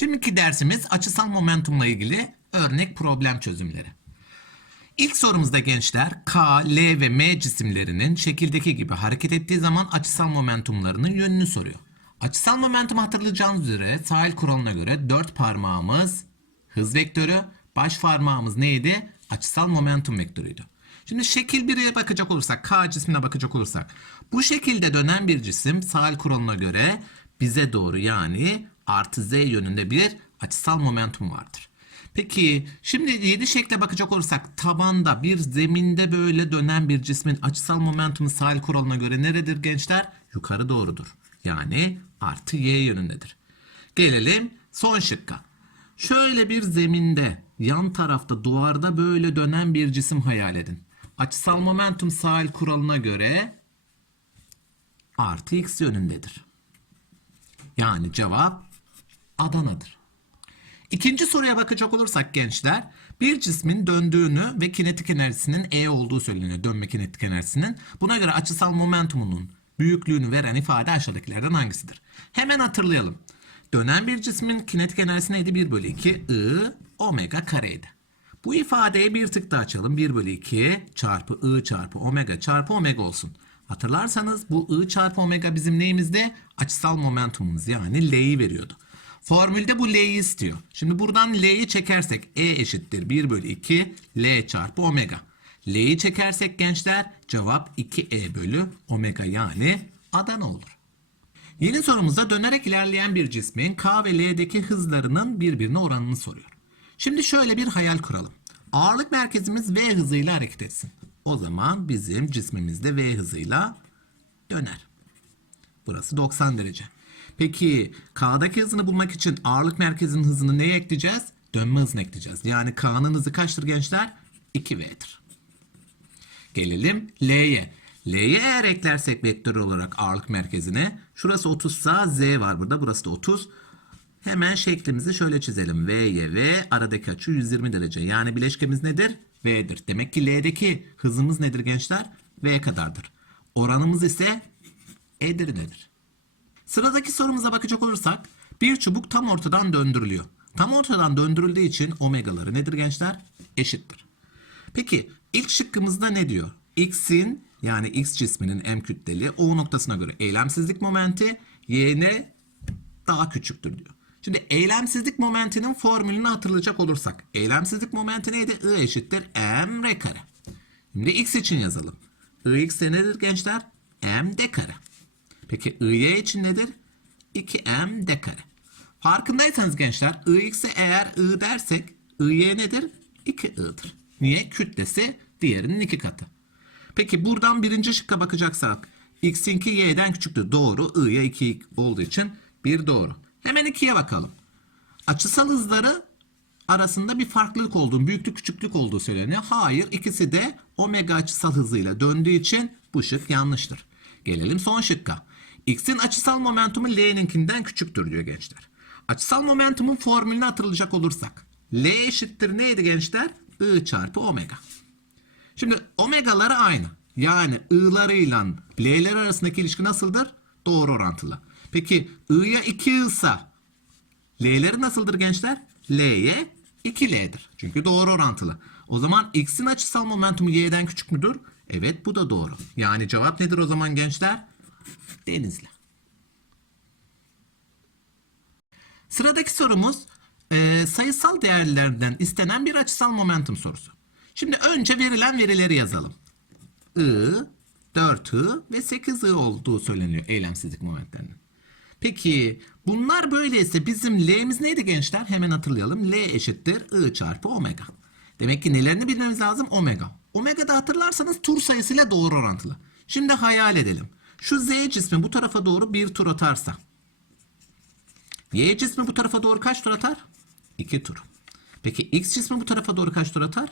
Şimdiki dersimiz açısal momentumla ilgili örnek problem çözümleri. İlk sorumuzda gençler K, L ve M cisimlerinin şekildeki gibi hareket ettiği zaman açısal momentumlarının yönünü soruyor. Açısal momentum hatırlayacağınız üzere sahil kuralına göre dört parmağımız hız vektörü, baş parmağımız neydi? Açısal momentum vektörüydü. Şimdi şekil 1'e bakacak olursak, K cismine bakacak olursak, bu şekilde dönen bir cisim sahil kuralına göre bize doğru yani artı z yönünde bir açısal momentum vardır. Peki şimdi 7 şekle bakacak olursak tabanda bir zeminde böyle dönen bir cismin açısal momentumu sahil kuralına göre neredir gençler? Yukarı doğrudur. Yani artı y yönündedir. Gelelim son şıkka. Şöyle bir zeminde yan tarafta duvarda böyle dönen bir cisim hayal edin. Açısal momentum sahil kuralına göre artı x yönündedir. Yani cevap Adana'dır. İkinci soruya bakacak olursak gençler, bir cismin döndüğünü ve kinetik enerjisinin E olduğu söyleniyor. Dönme kinetik enerjisinin. Buna göre açısal momentumunun büyüklüğünü veren ifade aşağıdakilerden hangisidir? Hemen hatırlayalım. Dönen bir cismin kinetik enerjisi neydi? 1 bölü 2 I omega kareydi. Bu ifadeyi bir tık daha açalım. 1 bölü 2 çarpı I çarpı omega çarpı omega olsun. Hatırlarsanız bu I çarpı omega bizim neyimizde? Açısal momentumumuz yani L'yi veriyordu. Formülde bu L'yi istiyor. Şimdi buradan L'yi çekersek E eşittir 1 bölü 2 L çarpı omega. L'yi çekersek gençler cevap 2E bölü omega yani Adana olur. Yeni sorumuzda dönerek ilerleyen bir cismin K ve L'deki hızlarının birbirine oranını soruyor. Şimdi şöyle bir hayal kuralım. Ağırlık merkezimiz V hızıyla hareket etsin. O zaman bizim cismimiz de V hızıyla döner. Burası 90 derece. Peki K'daki hızını bulmak için ağırlık merkezinin hızını neye ekleyeceğiz? Dönme hızını ekleyeceğiz. Yani K'nın hızı kaçtır gençler? 2V'dir. Gelelim L'ye. L'ye eğer eklersek vektör olarak ağırlık merkezine şurası 30 sa Z var burada burası da 30. Hemen şeklimizi şöyle çizelim. V'ye V aradaki açı 120 derece. Yani bileşkemiz nedir? V'dir. Demek ki L'deki hızımız nedir gençler? V kadardır. Oranımız ise Edirne'dir. Sıradaki sorumuza bakacak olursak bir çubuk tam ortadan döndürülüyor. Tam ortadan döndürüldüğü için omegaları nedir gençler? Eşittir. Peki ilk şıkkımızda ne diyor? X'in yani X cisminin M kütleli O noktasına göre eylemsizlik momenti Y'ne daha küçüktür diyor. Şimdi eylemsizlik momentinin formülünü hatırlayacak olursak eylemsizlik momenti neydi? I eşittir M R kare. Şimdi X için yazalım. Ix de nedir gençler? M D kare. Peki IY için nedir? 2M D kare. Farkındaysanız gençler IX'e eğer I dersek IY nedir? 2I'dır. Niye? Kütlesi diğerinin iki katı. Peki buradan birinci şıkka bakacaksak x'inki y'den küçüktür. Doğru. i'ye 2 olduğu için bir doğru. Hemen 2'ye bakalım. Açısal hızları arasında bir farklılık olduğu, büyüklük küçüklük olduğu söyleniyor. Hayır, ikisi de omega açısal hızıyla döndüğü için bu şık yanlıştır. Gelelim son şıkka. X'in açısal momentumu L'ninkinden küçüktür diyor gençler. Açısal momentumun formülünü hatırlayacak olursak. L eşittir neydi gençler? I çarpı omega. Şimdi omegaları aynı. Yani i'larıyla l'ler arasındaki ilişki nasıldır? Doğru orantılı. Peki i'ya 2 ise l'leri nasıldır gençler? l'ye 2l'dir. Çünkü doğru orantılı. O zaman x'in açısal momentumu y'den küçük müdür? Evet bu da doğru. Yani cevap nedir o zaman gençler? Denizli. Sıradaki sorumuz e, sayısal değerlerden istenen bir açısal momentum sorusu. Şimdi önce verilen verileri yazalım. I, 4I ve 8I olduğu söyleniyor eylemsizlik momentlerinin. Peki bunlar böyleyse bizim L'miz neydi gençler? Hemen hatırlayalım. L eşittir I çarpı omega. Demek ki nelerini bilmemiz lazım? Omega. Omega da hatırlarsanız tur sayısıyla doğru orantılı. Şimdi hayal edelim. Şu Z cismi bu tarafa doğru bir tur atarsa. Y cismi bu tarafa doğru kaç tur atar? 2 tur. Peki X cismi bu tarafa doğru kaç tur atar?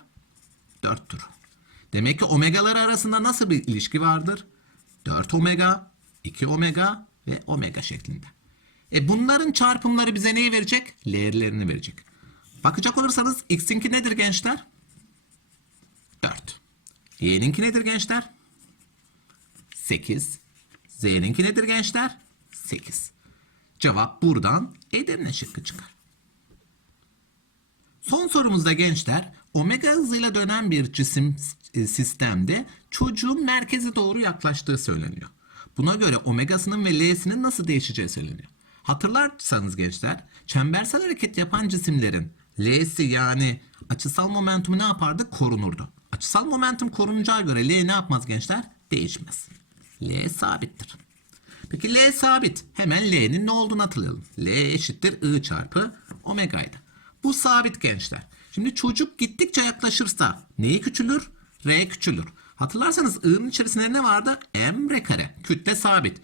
4 tur. Demek ki omegaları arasında nasıl bir ilişki vardır? 4 omega, 2 omega ve omega şeklinde. E bunların çarpımları bize neyi verecek? L'lerini verecek. Bakacak olursanız x'inki nedir gençler? 4. Y'ninki nedir gençler? 8. Z'ninki nedir gençler? 8. Cevap buradan Edirne şıkkı çıkar. Son sorumuzda gençler omega hızıyla dönen bir cisim e, sistemde çocuğun merkeze doğru yaklaştığı söyleniyor. Buna göre omegasının ve L'sinin nasıl değişeceği söyleniyor. Hatırlarsanız gençler çembersel hareket yapan cisimlerin L'si yani açısal momentumu ne yapardı? Korunurdu. Açısal momentum korunacağı göre L ne yapmaz gençler? Değişmez. L sabittir. Peki L sabit. Hemen L'nin ne olduğunu hatırlayalım. L eşittir I çarpı omega'ydı. Bu sabit gençler. Şimdi çocuk gittikçe yaklaşırsa neyi küçülür? R küçülür. Hatırlarsanız I'nın içerisinde ne vardı? M R kare. Kütle sabit.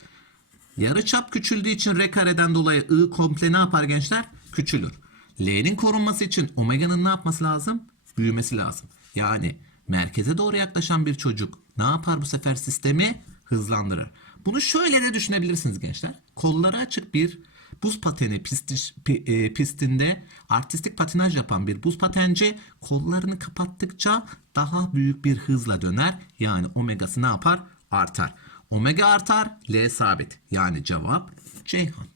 Yarıçap küçüldüğü için R kareden dolayı I komple ne yapar gençler? Küçülür. L'nin korunması için omega'nın ne yapması lazım? Büyümesi lazım. Yani merkeze doğru yaklaşan bir çocuk ne yapar bu sefer sistemi? Hızlandırır. Bunu şöyle de düşünebilirsiniz gençler. Kolları açık bir buz pateni pisti, pi- e, pistinde artistik patinaj yapan bir buz patenci kollarını kapattıkça daha büyük bir hızla döner. Yani omegası ne yapar? Artar. Omega artar, L sabit. Yani cevap Ceyhan.